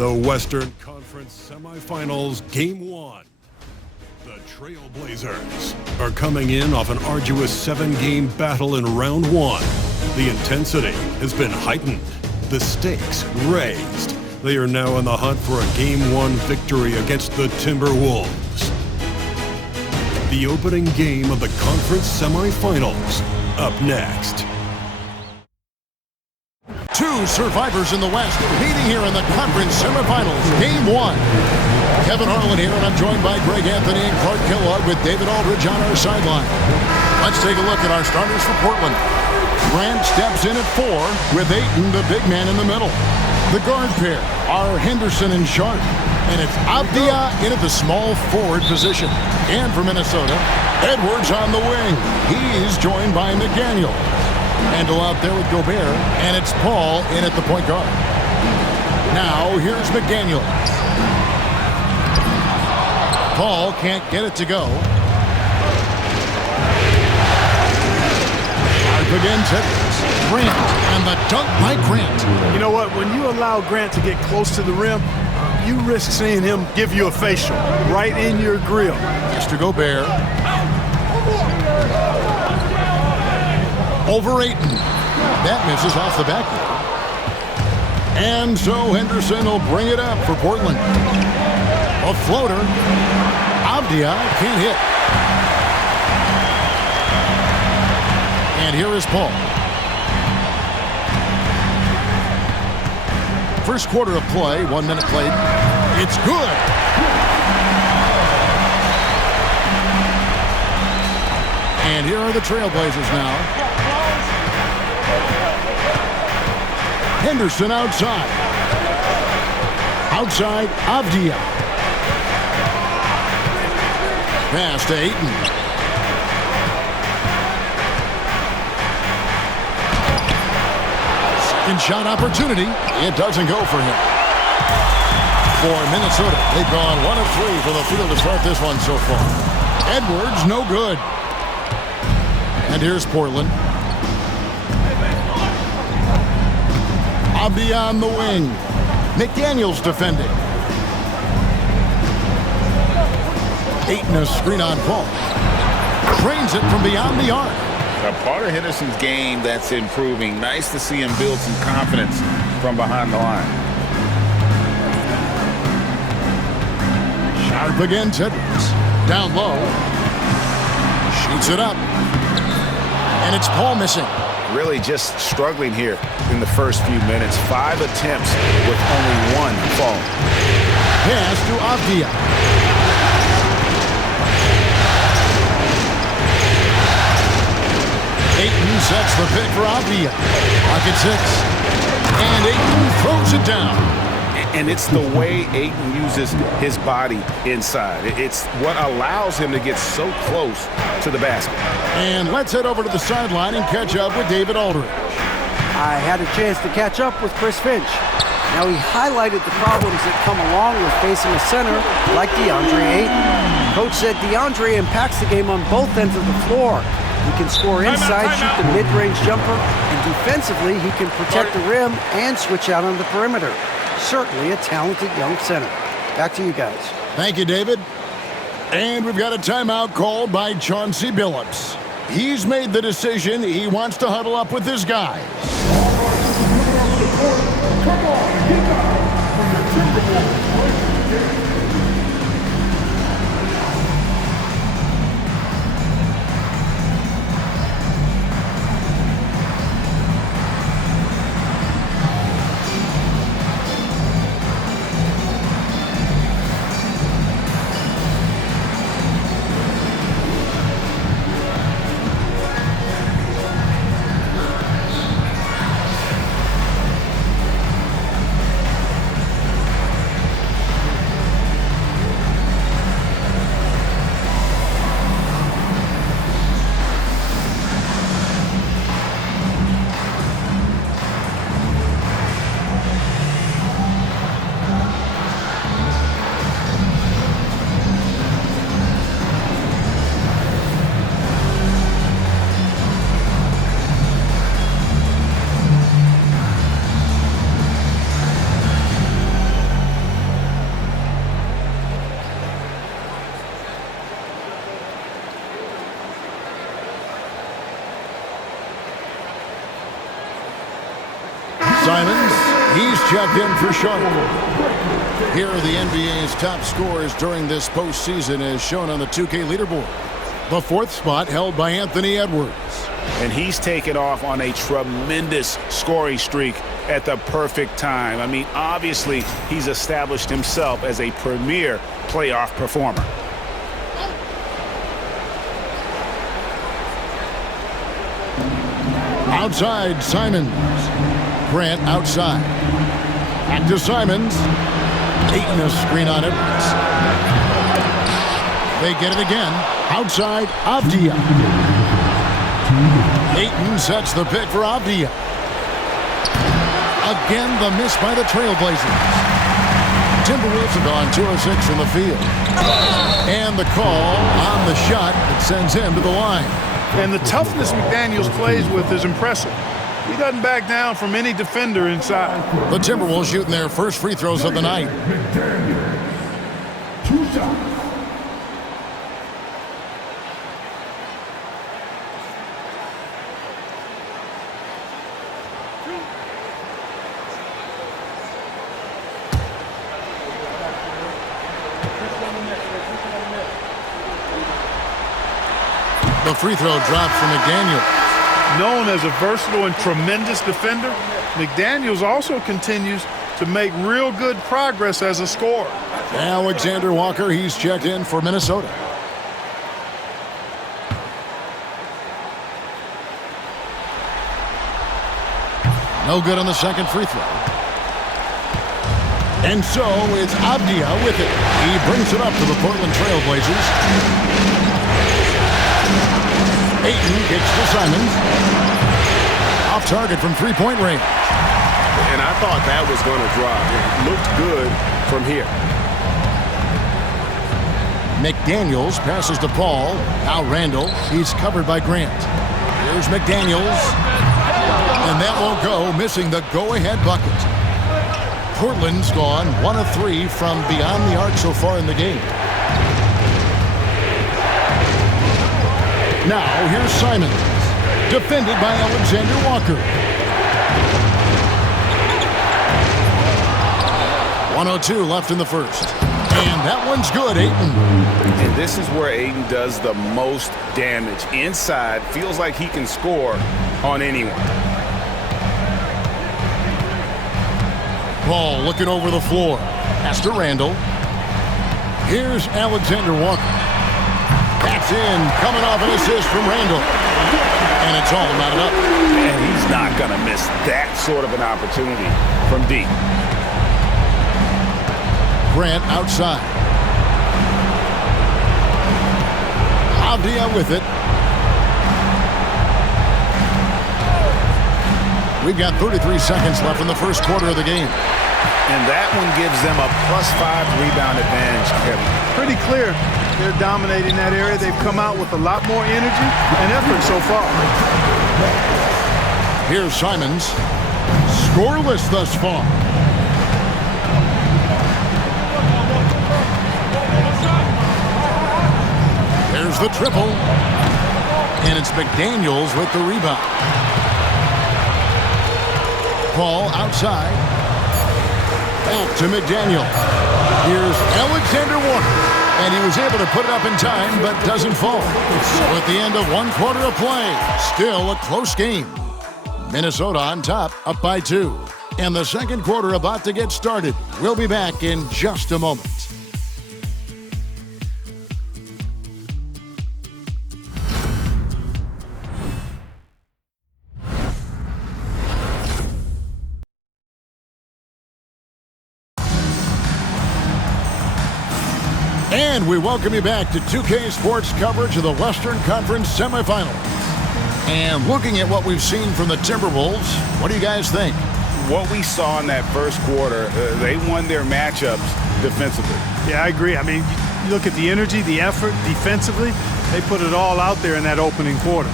The Western Conference Semifinals, Game 1. The Trailblazers are coming in off an arduous 7-game battle in Round 1. The intensity has been heightened, the stakes raised. They are now in the hunt for a Game 1 victory against the Timberwolves. The opening game of the conference semifinals, up next. Two survivors in the West meeting here in the conference semifinals, Game 1. Kevin Harlan here, and I'm joined by Greg Anthony and Clark Kellogg with David Aldridge on our sideline. Let's take a look at our starters for Portland. Grant steps in at 4 with Ayton, the big man, in the middle. The guard pair are Henderson and Sharp, and it's Avdija in at the small forward position. And for Minnesota, Edwards on the wing. He's joined by McDaniel. Handle out there with Gobert, and it's Paul in at the point guard. Now, here's McDaniel. Paul can't get it to go. Again, Grant, and the dunk by Grant. You know what? When you allow Grant to get close to the rim, you risk seeing him give you a facial right in your grill. Mr. Gobert. Over Ayton. That misses off the backboard. And so Henderson will bring it up for Portland. A floater. Avdija can't hit. And here is Paul. First quarter of play, 1 minute played. It's good. And here are the Trailblazers now. Henderson outside. Outside, Avdija. Pass to Ayton. Second shot opportunity. It doesn't go for him. For Minnesota, they've gone 1 of 3 from the field to start this one so far. Edwards, no good. And here's Portland. Avdija on the wing. McDaniel's defending. Ayton a screen on Paul. Trains it from beyond the arc. A part of Henderson's game that's improving. Nice to see him build some confidence from behind the line. Sharp against Edwards. Down low. Shoots it up. And it's Paul missing. Really just struggling here in the first few minutes. 5 attempts with only 1 fall. Pass to Avdija. Ayton sets the pick for Avdija. Pocket 6. And Ayton throws it down. And it's the way Ayton uses his body inside. It's what allows him to get so close to the basket. And let's head over to the sideline and catch up with David Aldridge. I had a chance to catch up with Chris Finch. Now, he highlighted the problems that come along with facing a center like DeAndre Ayton. Coach said DeAndre impacts the game on both ends of the floor. He can score inside, shoot the mid-range jumper, and defensively, he can protect the rim and switch out on the perimeter. Certainly a talented young center. Back to you guys. Thank you, David. And we've got a timeout called by Chauncey Billups. He's made the decision. He wants to huddle up with his guys. Simons, he's checked in for Sharp. Here are the NBA's top scorers during this postseason as shown on the 2K leaderboard. The fourth spot held by Anthony Edwards. And he's taken off on a tremendous scoring streak at the perfect time. I mean, obviously, he's established himself as a premier playoff performer. Outside, Simons. Grant outside. Back to Simons. Ayton a screen on Edwards. They get it again. Outside, Avdija. Ayton sets the pick for Avdija. Again, the miss by the Trailblazers. Timberwolves have gone 2 of 6 from the field. And the call on the shot that sends him to the line. And the toughness McDaniels plays with is impressive. He doesn't back down from any defender inside. The Timberwolves shooting their first free throws of the night. Two shots. The free throw drops from McDaniels. Known as a versatile and tremendous defender, McDaniels also continues to make real good progress as a scorer. Alexander Walker, he's checked in for Minnesota. No good on the second free throw. And so it's Avdija with it. He brings it up to the Portland Trailblazers. Ayton kicks to Simons. Off target from three-point range. And I thought that was going to drop. It looked good from here. McDaniels passes to Paul. Now Randall. He's covered by Grant. Here's McDaniels. And that won't go, missing the go-ahead bucket. Portland's gone 1 of 3 from beyond the arc so far in the game. Now, here's Simons, defended by Alexander Walker. 1:02 left in the first. And that one's good, Ayton. And this is where Ayton does the most damage. Inside, feels like he can score on anyone. Paul looking over the floor. Pass to Randall. Here's Alexander Walker. That's in, coming off an assist from Randall. And it's all knotted up. And he's not going to miss that sort of an opportunity from deep. Grant outside. Avdija with it. We've got 33 seconds left in the first quarter of the game. And that one gives them a +5 rebound advantage, Kevin. Pretty clear. They're dominating that area. They've come out with a lot more energy and effort so far. Here's Simons. Scoreless thus far. There's the triple. And it's McDaniels with the rebound. Paul outside. Back to McDaniel. Here's Alexander Walker. And he was able to put it up in time, but doesn't fall. So at the end of 1 quarter of play, still a close game. Minnesota on top, up by 2. And the second quarter about to get started. We'll be back in just a moment. And we welcome you back to 2K Sports coverage of the Western Conference semifinals. And looking at what we've seen from the Timberwolves, what do you guys think? What we saw in that first quarter, they won their matchups defensively. Yeah, I agree. I mean, you look at the energy, the effort defensively, they put it all out there in that opening quarter.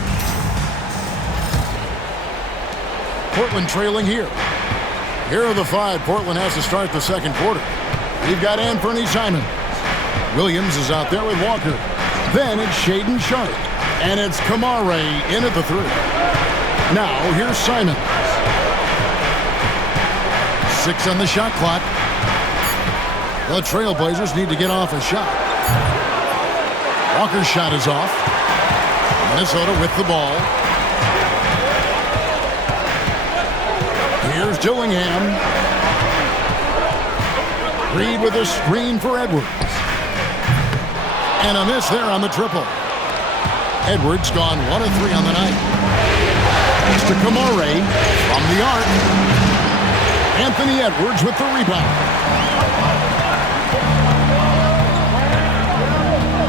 Portland trailing here. Here are the 5 Portland has to start the second quarter. We've got Anthony Simons. Williams is out there with Walker. Then it's Shaedon Sharpe. And it's Kamare in at the 3. Now here's Simons. 6 on the shot clock. The Trailblazers need to get off a shot. Walker's shot is off. Minnesota with the ball. Here's Dillingham. Reed with a screen for Edwards. And a miss there on the triple. Edwards gone 1 of 3 on the night. Mr. Kamare from the arc. Anthony Edwards with the rebound.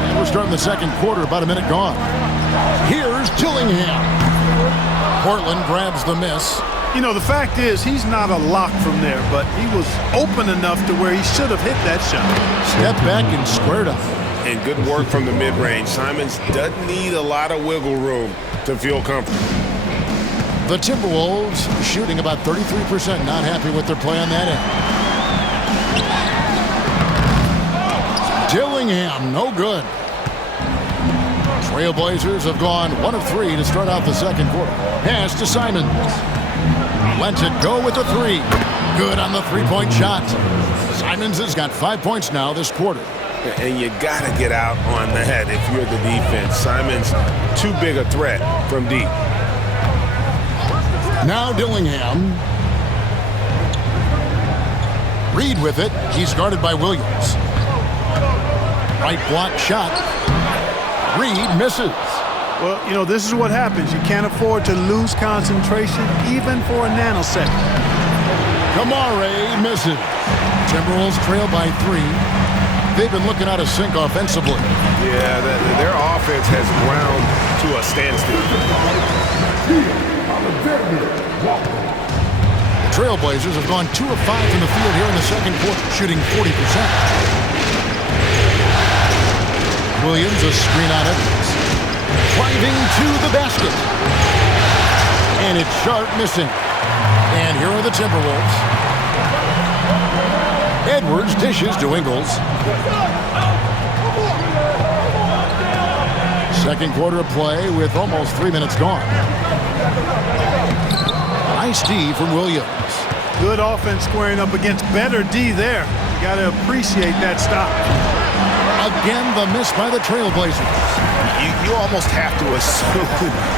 And we're starting the second quarter, about a minute gone. Here's Dillingham. Portland grabs the miss. You know, the fact is he's not a lock from there, but he was open enough to where he should have hit that shot. Step back and squared up. And good work from the mid-range. Simons doesn't need a lot of wiggle room to feel comfortable. The Timberwolves shooting about 33%. Not happy with their play on that end. Dillingham, no good. Trailblazers have gone 1 of 3 to start out the second quarter. Pass to Simons. Lets it go with the 3. Good on the three-point shot. Simons has got 5 points now this quarter. And you got to get out on the head if you're the defense. Simons, too big a threat from deep. Now Dillingham. Reed with it. He's guarded by Williams. Right block shot. Reed misses. Well, you know, this is what happens. You can't afford to lose concentration even for a nanosecond. Kamare misses. Timberwolves trail by 3. They've been looking out of sync offensively. Yeah, their offense has ground to a standstill. The Trailblazers have gone 2 of 5 from the field here in the second quarter, shooting 40%. Williams, a screen on Edwards. Driving to the basket. And it's Sharp missing. And here are the Timberwolves. Edwards dishes to Ingles. Second quarter of play with almost 3 minutes gone. Nice D from Williams. Good offense squaring up against better D there. You got to appreciate that stop. Again, the miss by the Trailblazers. You almost have to assume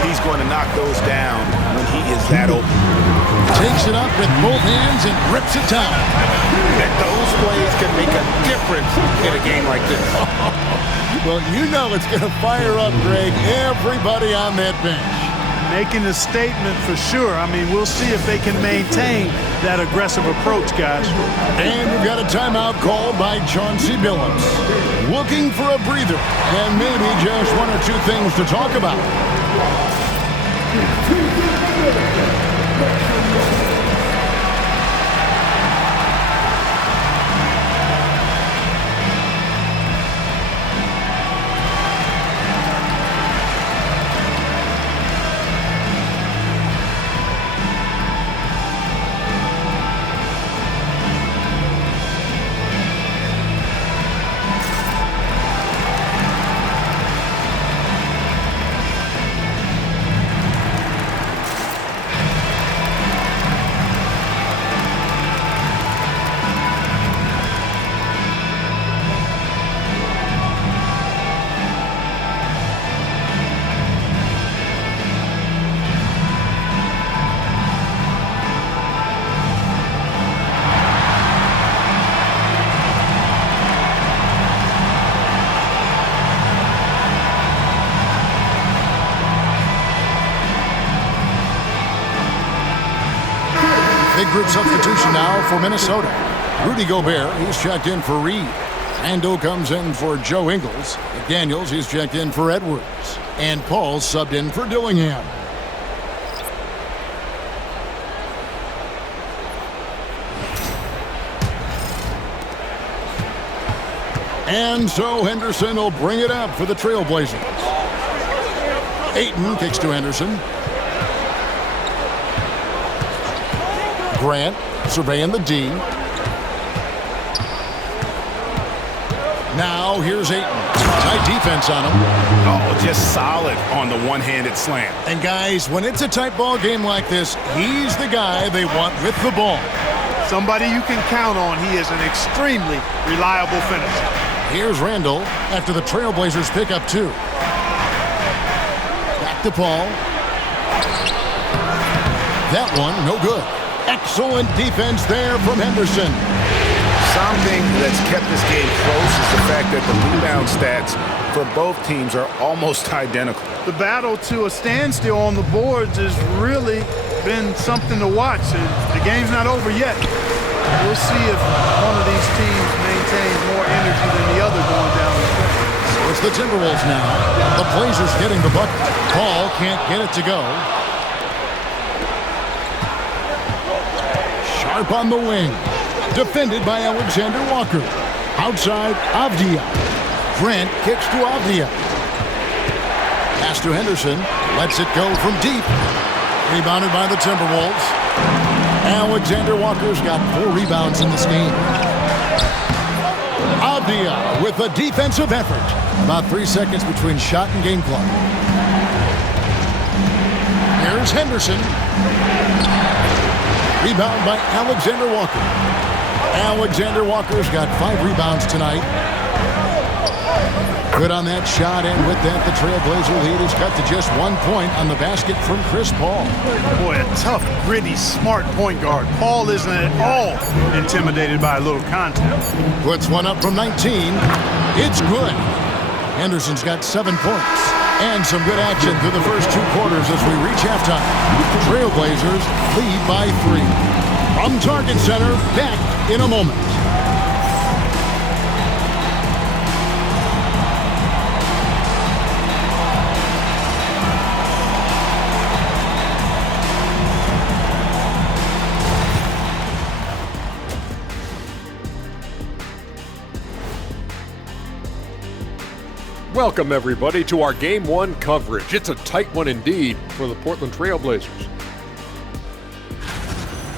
he's going to knock those down when he is that open. Takes it up with both hands and rips it down. That those plays can make a difference in a game like this. Well, you know it's going to fire up, Greg, everybody on that bench. Making a statement for sure. I mean, we'll see if they can maintain that aggressive approach, guys. And we've got a timeout called by Chauncey Billups. Looking for a breather and maybe just 1 or 2 things to talk about. Big group substitution now for Minnesota. Rudy Gobert, he's checked in for Reed. Rando comes in for Joe Ingles. McDaniels, he's checked in for Edwards. And Paul subbed in for Dillingham. And so Henderson will bring it up for the Trailblazers. Ayton kicks to Henderson. Grant surveying the D. Now here's Ayton. Tight defense on him. Oh, just solid on the one-handed slam. And guys, when it's a tight ball game like this, he's the guy they want with the ball. Somebody you can count on. He is an extremely reliable finisher. Here's Randall after the Trailblazers pick up 2. Back to Paul. That one, no good. Excellent defense there from Henderson. Something that's kept this game close is the fact that the rebound stats for both teams are almost identical. The battle to a standstill on the boards has really been something to watch. The game's not over yet. We'll see if one of these teams maintains more energy than the other going down the stretch. So it's the Timberwolves now. The Blazers getting the bucket. Paul can't get it to go. Sharp on the wing. Defended by Alexander Walker. Outside, Avdia. Grant kicks to Avdia. Pass to Henderson. Lets it go from deep. Rebounded by the Timberwolves. Alexander Walker's got 4 rebounds in this game. Avdia with a defensive effort. About 3 seconds between shot and game clock. Here's Henderson. Rebound by Alexander Walker. Alexander Walker's got 5 rebounds tonight. Good on that shot, and with that, the Trailblazer lead is cut to just 1 point on the basket from Chris Paul. Boy, a tough, gritty, smart point guard. Paul isn't at all intimidated by a little contact. Puts one up from 19. It's good. Henderson's got 7 points. And some good action through the first 2 quarters as we reach halftime. Trailblazers lead by 3. From Target Center, back in a moment. Welcome, everybody, to our Game 1 coverage. It's a tight one indeed for the Portland Trailblazers.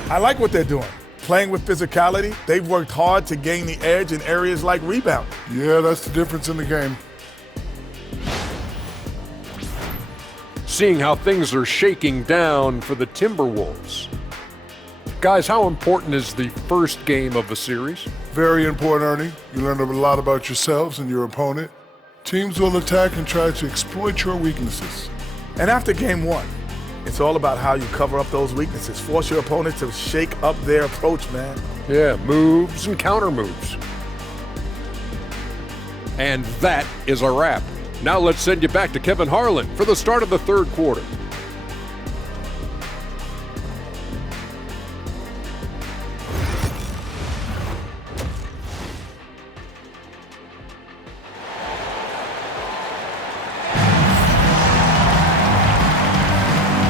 I like what they're doing. Playing with physicality, they've worked hard to gain the edge in areas like rebound. Yeah, that's the difference in the game. Seeing how things are shaking down for the Timberwolves. Guys, how important is the first game of the series? Very important, Ernie. You learn a lot about yourselves and your opponent. Teams will attack and try to exploit your weaknesses. And after game 1, it's all about how you cover up those weaknesses. Force your opponent to shake up their approach, man. Yeah, moves and counter moves. And that is a wrap. Now let's send you back to Kevin Harlan for the start of the third quarter.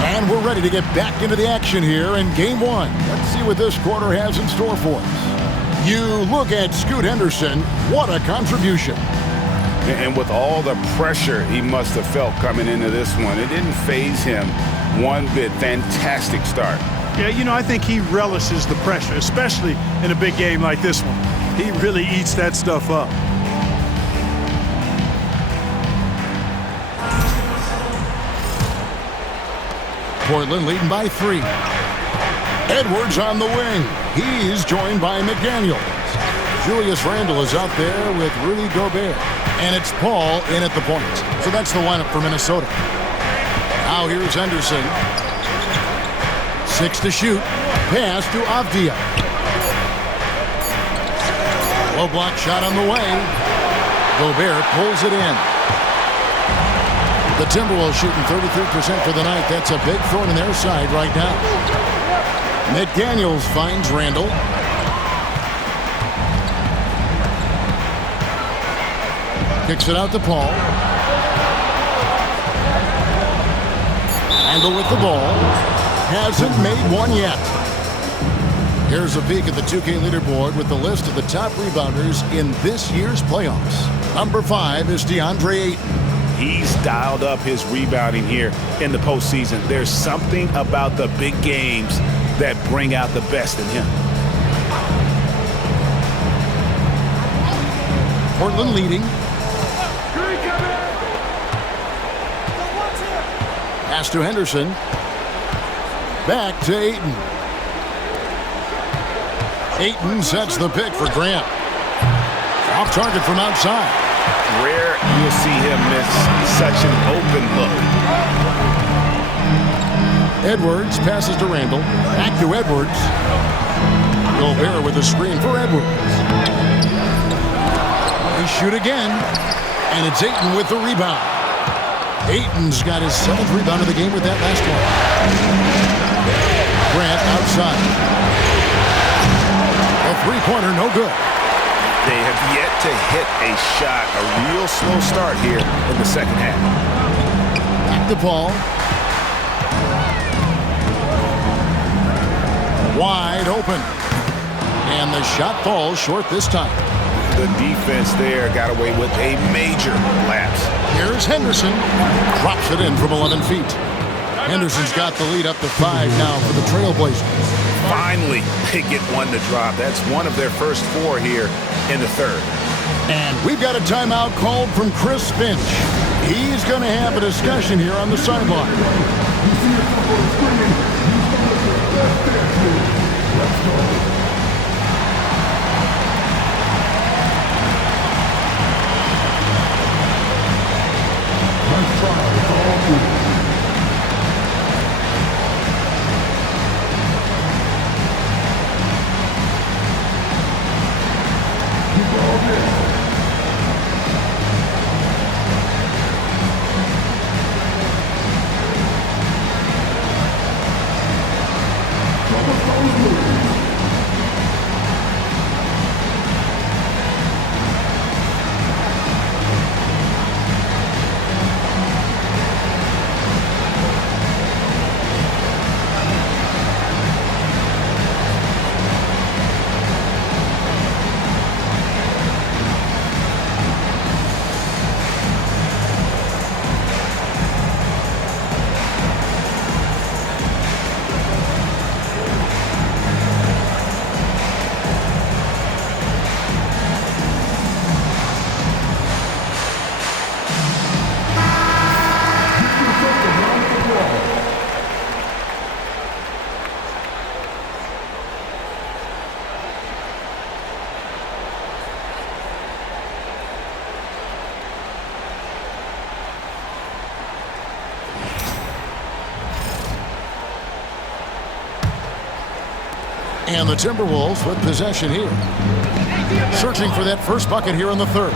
And we're ready to get back into the action here in Game 1. Let's see what this quarter has in store for us. You look at Scoot Henderson. What a contribution. And with all the pressure he must have felt coming into this one, it didn't faze him one bit. Fantastic start. Yeah, you know, I think he relishes the pressure, especially in a big game like this one. He really eats that stuff up. Portland leading by 3. Edwards on the wing. He's joined by McDaniels. Julius Randle is out there with Rudy Gobert. And it's Paul in at the point. So that's the lineup for Minnesota. Now here's Henderson. 6 to shoot. Pass to Avdia. Low block shot on the way. Gobert pulls it in. The Timberwolves shooting 33% for the night. That's a big thorn in their side right now. McDaniels finds Randle. Kicks it out to Paul. Randle with the ball. Hasn't made one yet. Here's a peek at the 2K leaderboard with the list of the top rebounders in this year's playoffs. Number 5 is DeAndre Ayton. He's dialed up his rebounding here in the postseason. There's something about the big games that bring out the best in him. Portland leading. Pass to Henderson. Back to Ayton. Ayton sets the pick for Grant. Off target from outside. Rare you'll see him miss such an open look. Edwards passes to Randall. Back to Edwards. Gobert with a screen for Edwards. They shoot again. And it's Ayton with the rebound. Ayton's got his 7th rebound of the game with that last one. Grant outside. A three-pointer, no good. They have yet to hit a shot. A real slow start here in the second half. Back to Paul. Wide open. And the shot falls short this time. The defense there got away with a major lapse. Here's Henderson. Drops it in from 11 feet. Henderson's got the lead up to 5 now for the Trailblazers. Finally, they get one to drop. That's one of their first 4 here in the third. And we've got a timeout called from Chris Finch. He's going to have a discussion here on the sideline. And the Timberwolves with possession here. Searching for that first bucket here in the third.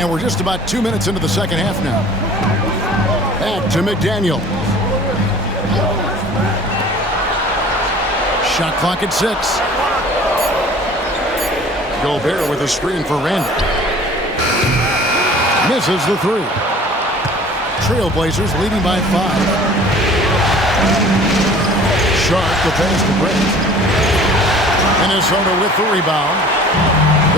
And we're just about 2 minutes into the second half now. Back to McDaniel. Shot clock at 6. Gobert with a screen for Randall. Misses the 3. Trailblazers leading by 5. Sharp the pass to Grant. Minnesota with the rebound.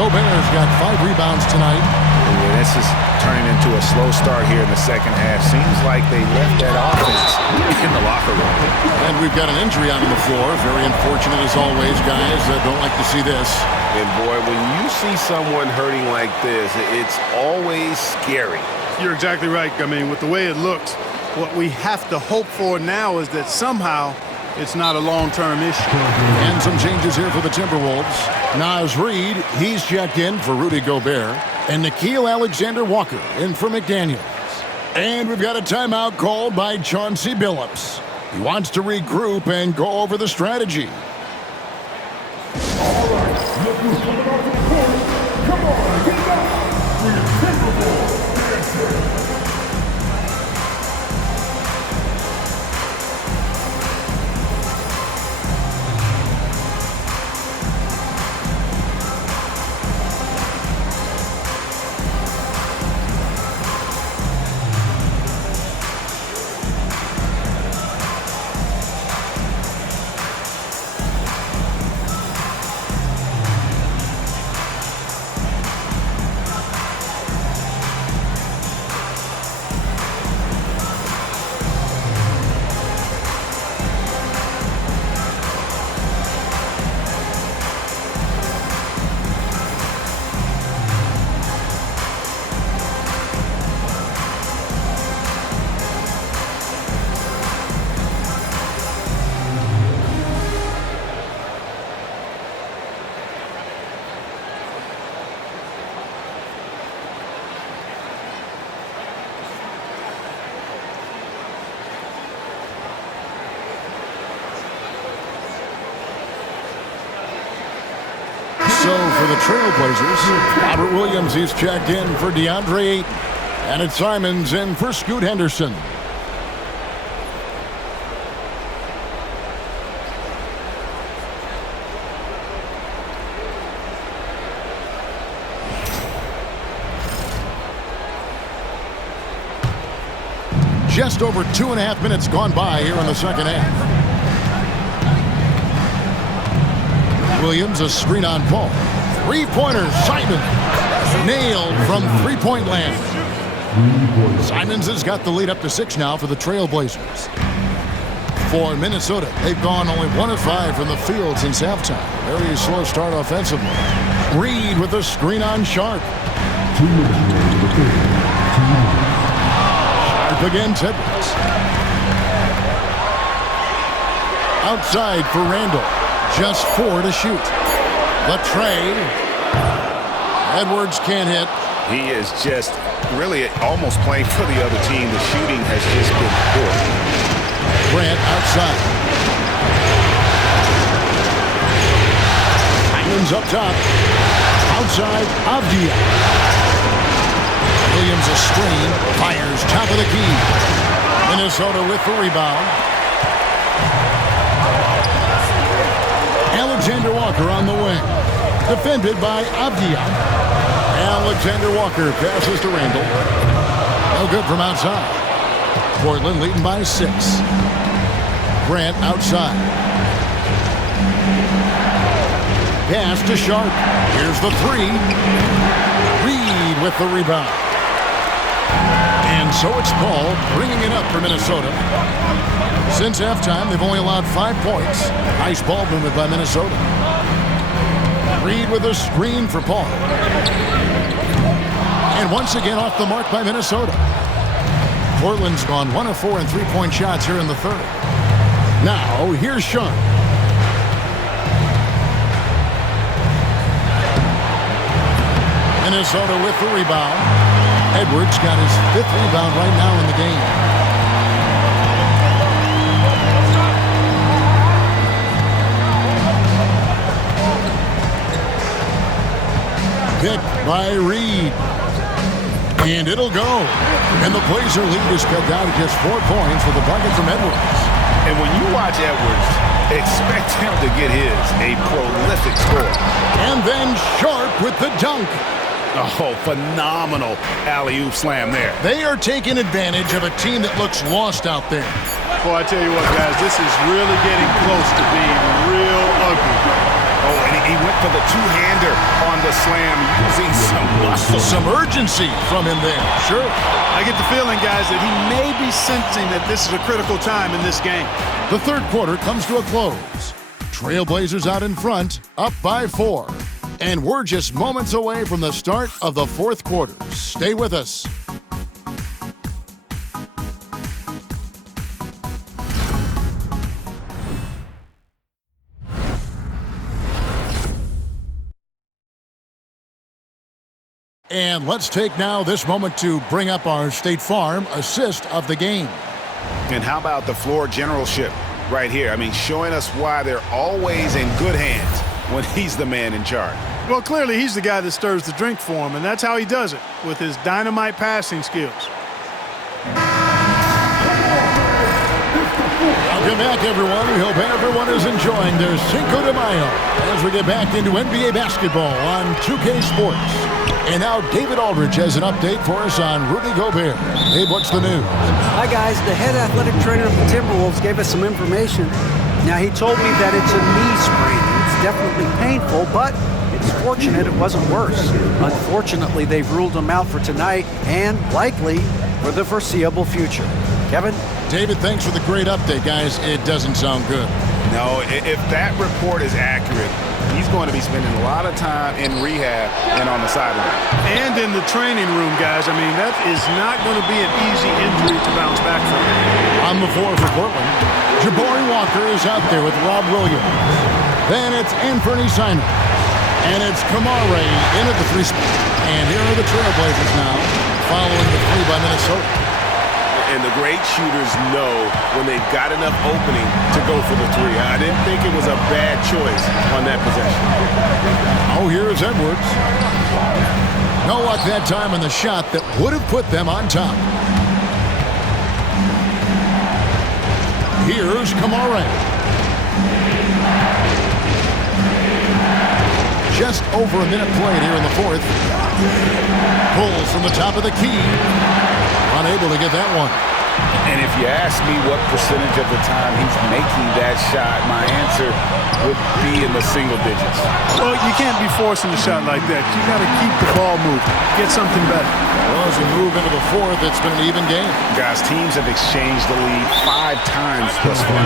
Gobert's got 5 rebounds tonight. Yeah, this is turning into a slow start here in the second half. Seems like they left that offense in the locker room. And we've got an injury out on the floor. Very unfortunate as always, guys. Don't like to see this. And boy, when you see someone hurting like this, it's always scary. You're exactly right. I mean, with the way it looks, what we have to hope for now is that somehow it's not a long-term issue. And some changes here for the Timberwolves. Naz Reid, he's checked in for Rudy Gobert. And Nickeil Alexander-Walker in for McDaniels. And we've got a timeout called by Chauncey Billups. He wants to regroup and go over the strategy. All right, look who's coming off the court. Come on, get up. For your Timberwolves dancer. the Trailblazers. Robert Williams, he's checked in for DeAndre Ayton. And it's Simons in for Scoot Henderson. Just over 2.5 minutes gone by here in the second half. Williams, a screen on Paul. Three-pointer, Simon. Nailed from three-point land. Simons has got the lead up to 6 now for the Trailblazers. For Minnesota, they've gone only 1 of 5 from the field since halftime. Very slow start offensively. Reed with a screen on Sharp. Against Edwards. Outside for Randall. Just 4 to shoot. Latrey. Edwards can't hit. He is just really almost playing for the other team. The shooting has just been poor. Grant outside. Simons up top. Outside, Avdia. Williams a screen, fires top of the key. Minnesota with the rebound. Alexander Walker on the wing. Defended by Avdia. Alexander Walker passes to Randall. No good from outside. Portland leading by 6. Grant outside. Pass to Sharp. Here's the 3. Reed with the rebound. And so it's Paul bringing it up for Minnesota. Since halftime, they've only allowed 5 points. Nice ball movement by Minnesota. Reed with a screen for Paul. And once again off the mark by Minnesota. Portland's gone 1 of 4 in three-point shots here in the third. Now, here's Sharp. Minnesota with the rebound. Edwards got his 5th rebound right now in the game. Picked by Reed. And it'll go. And the Blazer lead is cut down to just 4 points with a bucket from Edwards. And when you watch Edwards, expect him to get a prolific score. And then Sharp with the dunk. Oh, phenomenal alley-oop slam there. They are taking advantage of a team that looks lost out there. Boy, I tell you what, guys, this is really getting close to being real ugly. Oh, and he went for the two-hander on the slam using some muscle. Some urgency from him there, sure. I get the feeling, guys, that he may be sensing that this is a critical time in this game. The third quarter comes to a close. Trailblazers out in front, up by 4. And we're just moments away from the start of the fourth quarter. Stay with us. And let's take now this moment to bring up our State Farm assist of the game. And how about the floor generalship right here? I mean, showing us why they're always in good hands when he's the man in charge. Well, clearly he's the guy that stirs the drink for him, and that's how he does it, with his dynamite passing skills. Welcome back, everyone. We hope everyone is enjoying their Cinco de Mayo as we get back into NBA basketball on 2K Sports. And now David Aldridge has an update for us on Rudy Gobert. Dave, what's the news? Hi, guys. The head athletic trainer of the Timberwolves gave us some information. Now, he told me that it's a knee sprain. It's definitely painful, but it's fortunate it wasn't worse. Unfortunately, they've ruled him out for tonight and likely for the foreseeable future. Kevin? David, thanks for the great update, guys. It doesn't sound good. No, if that report is accurate, he's going to be spending a lot of time in rehab and on the sideline. And in the training room, guys. I mean, that is not going to be an easy injury to bounce back from. On the floor for Portland, Jabari Walker is out there with Rob Williams. Then it's Anthony Simon. And it's Kamare in at the 3 spot. And here are the Trailblazers now, following the 3 by Minnesota. And the great shooters know when they've got enough opening to go for the three. I didn't think it was a bad choice on that possession. Oh, here's Edwards. No luck that time on the shot that would have put them on top. Here's Kamara. Just over a minute played here in the fourth. Pulls from the top of the key. Unable to get that one. And if you ask me what percentage of the time he's making that shot, my answer would be in the single digits. Well, you can't be forcing a shot like that. You got to keep the ball moving. Get something better. Well, as we move into the fourth, it's been an even game. Guys, teams have exchanged the lead 5 times thus far.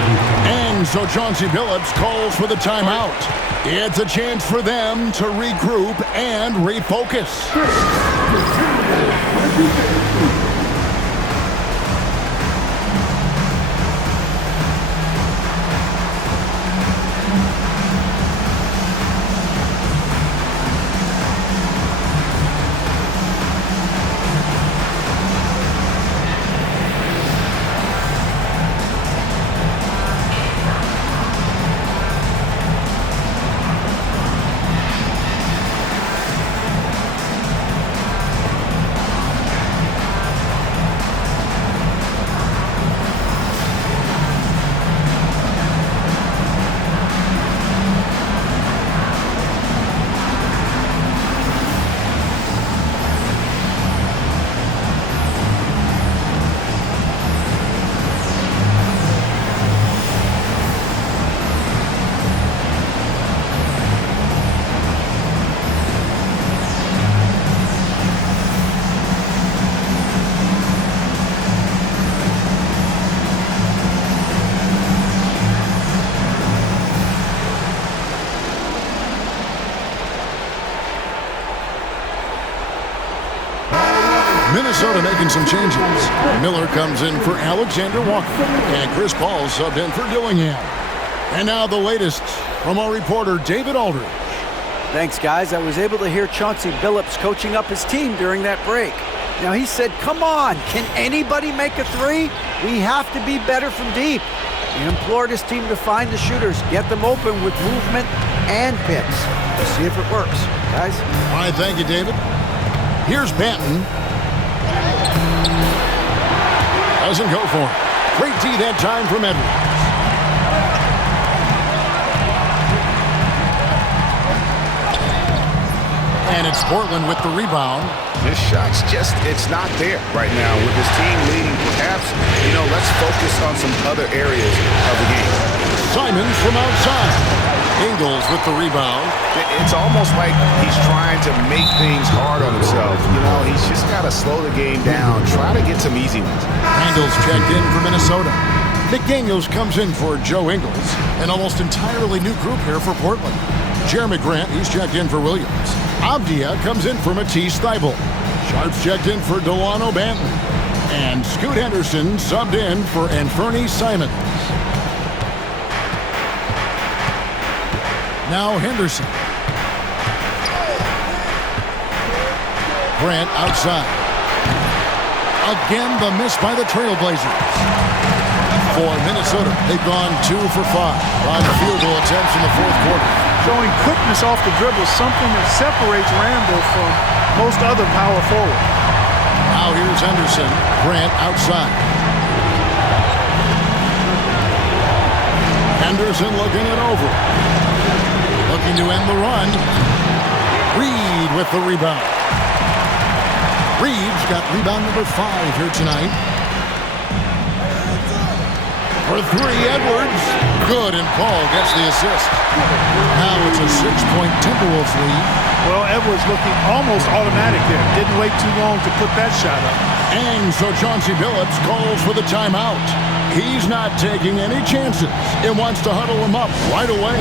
And so Chauncey Billups calls for the timeout. It's a chance for them to regroup and refocus. Minnesota making some changes. Miller comes in for Alexander Walker. And Chris Paul subbed in for Dillingham. And now the latest from our reporter, David Aldridge. Thanks, guys. I was able to hear Chauncey Billups coaching up his team during that break. Now, he said, come on, can anybody make a three? We have to be better from deep. He implored his team to find the shooters, get them open with movement and picks. We'll see if it works. Guys? All right, thank you, David. Here's Banton. Doesn't go for it. Great D that time from Edwards. And it's Portland with the rebound. This shot's just, it's not there right now. With his team leading, perhaps, let's focus on some other areas of the game. Simons from outside. Ingles with the rebound. It's almost like he's trying to make things hard on himself. He's just got to slow the game down, try to get some easy ones. Randall's checked in for Minnesota. McDaniels comes in for Joe Ingles. An almost entirely new group here for Portland. Jeremy Grant, he's checked in for Williams. Avdia comes in for Matisse Thybulle. Sharp's checked in for Delano Banton. And Scoot Henderson subbed in for Anfernee Simons. Now Henderson. Grant outside. Again, the miss by the Trailblazers. For Minnesota, they've gone 2 for 5 on field goal attempts in the fourth quarter. Showing quickness off the dribble, something that separates Randall from most other power forwards. Now here's Henderson. Grant outside. Henderson looking it over. Looking to end the run. Reed with the rebound. Reed's got rebound number 5 here tonight. For 3, Edwards. Good, and Paul gets the assist. Now it's a 6-point Timberwolves lead. Well, Edwards looking almost automatic there. Didn't wait too long to put that shot up. And so Chauncey Billups calls for the timeout. He's not taking any chances and wants to huddle him up right away.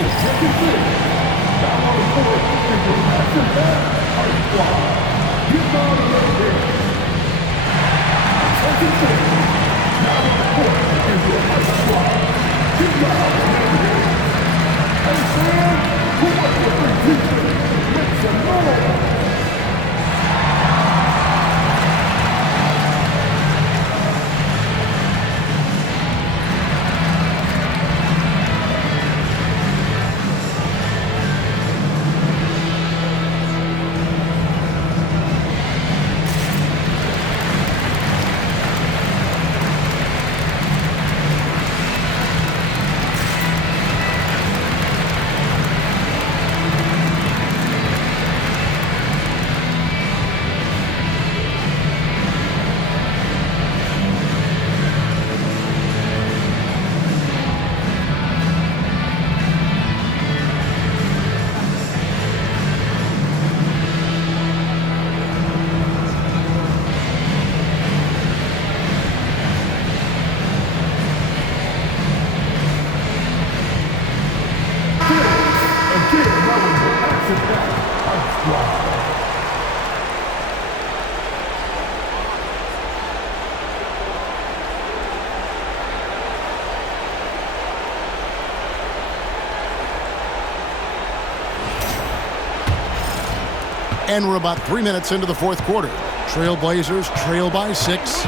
And we're about 3 minutes into the fourth quarter. Trailblazers trail by 6.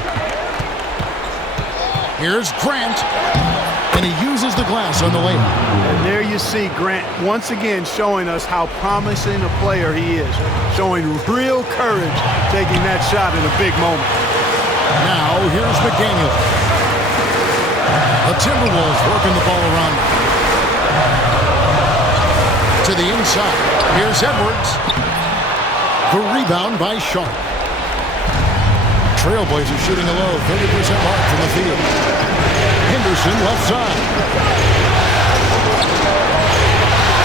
Here's Grant. And he uses the glass on the layup. And there you see Grant once again showing us how promising a player he is. Showing real courage taking that shot in a big moment. Now here's McDaniel. The Timberwolves working the ball around. To the inside. Here's Edwards. The rebound by Sharp. Trailblazers shooting a low 30% mark from the field. Henderson left side.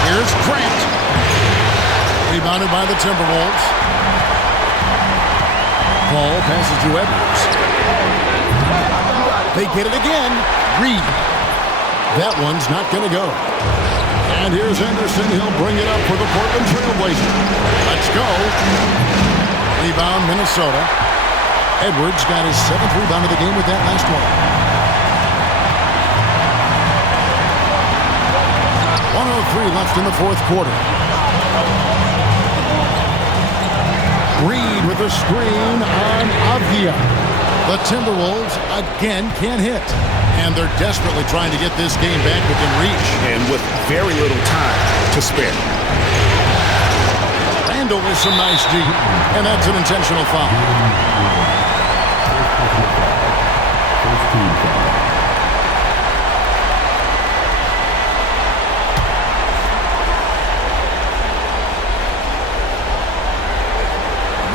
Here's Grant. Rebounded by the Timberwolves. Ball passes to Edwards. They get it again. Reed. That one's not going to go. And here's Henderson. He'll bring it up for the Portland Trailblazers. Let's go. Rebound, Minnesota. Edwards got his 7th rebound of the game with that last one. 1:03 left in the fourth quarter. Reed with a screen on Avdia. The Timberwolves again can't hit. And they're desperately trying to get this game back within reach. And with very little time to spare. Randall with some nice D. And that's an intentional foul.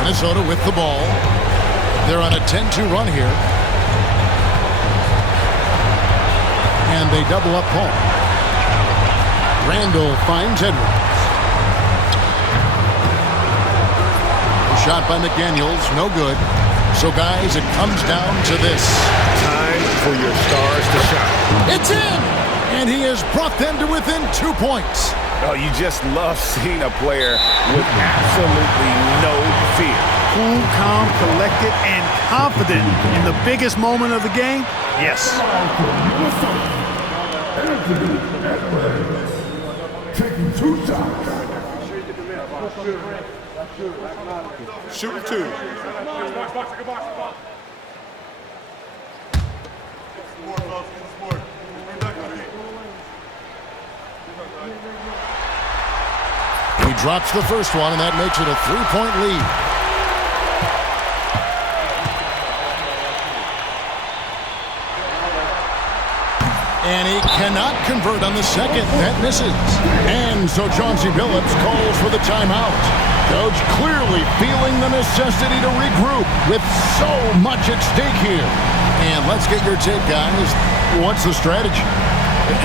Minnesota with the ball. They're on a 10-2 run here. And they double up Paul. Randall finds Edwards. The shot by McDaniels, no good. So guys, it comes down to this. Time for your stars to shine. It's in! And he has brought them to within 2 points. Oh, you just love seeing a player with absolutely no fear. Cool, calm, collected, and confident in the biggest moment of the game? Yes. Taking 2 shots. Shoot 2. He drops the first one, and that makes it a 3-point lead. And he cannot convert on the second. That misses. And so Chauncey Billups calls for the timeout. Coach clearly feeling the necessity to regroup with so much at stake here. And let's get your take, guys. What's the strategy?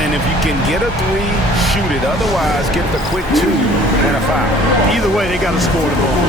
And if you can get a 3, shoot it. Otherwise, get the quick 2 and a foul. Either way, they got to score the ball.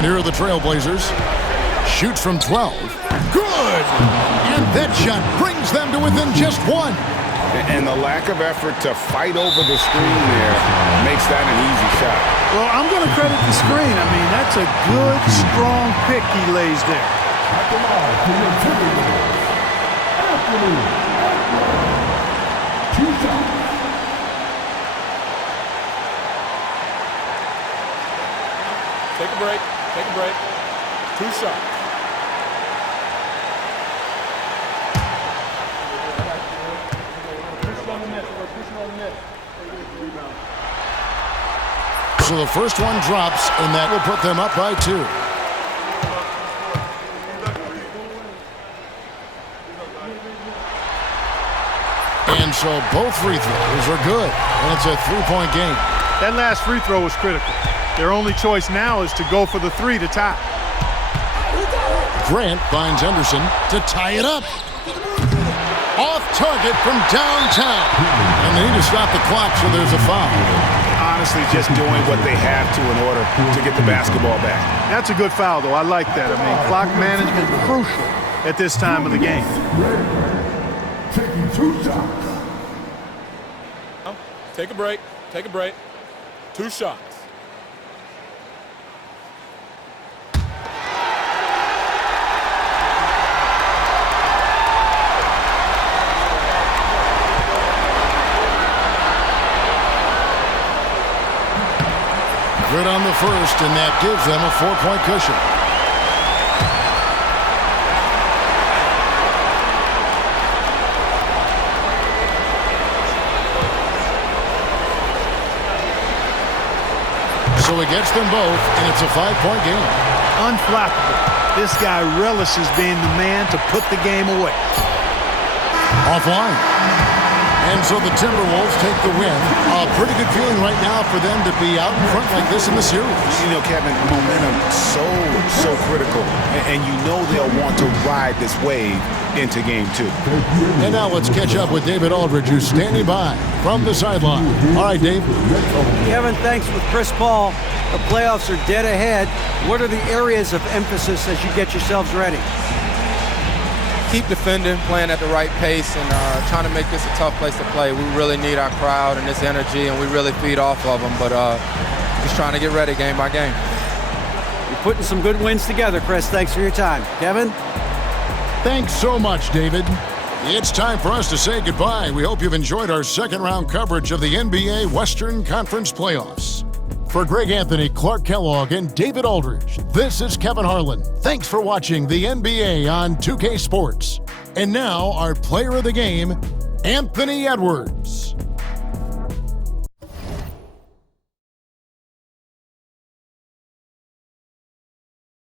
Here are the Trailblazers. Shoots from 12. Good! And that shot brings them to within just one. And the lack of effort to fight over the screen there makes that an easy shot. Well, I'm going to credit the screen. I mean, that's a good, strong pick he lays there. Take a break. Take a break. 2 shots. So the first one drops, and that will put them up by 2. And so both free throws are good, and it's a 3-point game. That last free throw was critical. Their only choice now is to go for the 3 to tie. Grant finds Henderson to tie it up. Off target from downtown. And they need to stop the clock, so there's a foul. Honestly, just doing what they have to in order to get the basketball back. That's a good foul, though. I like that. I mean, clock management crucial at this time of the game. Taking 2 shots. Take a break. Take a break. 2 shots. Good on the first, and that gives them a 4-point cushion. So he gets them both, and it's a 5-point game. Unflappable. This guy relishes being the man to put the game away. Offline. And so the Timberwolves take the win. A pretty good feeling right now for them to be out in front like this in the series. You know, Kevin, momentum so critical. And you know they'll want to ride this wave into game 2. And now let's catch up with David Aldridge, who's standing by from the sideline. All right, Dave. Kevin, thanks with Chris Paul. The playoffs are dead ahead. What are the areas of emphasis as you get yourselves ready? Keep defending, playing at the right pace, and trying to make this a tough place to play. We really need our crowd and this energy, and we really feed off of them. But just trying to get ready game by game. You're putting some good wins together, Chris. Thanks for your time. Kevin? Thanks so much, David. It's time for us to say goodbye. We hope you've enjoyed our second-round coverage of the NBA Western Conference Playoffs. For Greg Anthony, Clark Kellogg, and David Aldridge, this is Kevin Harlan. Thanks for watching the NBA on 2K Sports. And now, our player of the game, Anthony Edwards.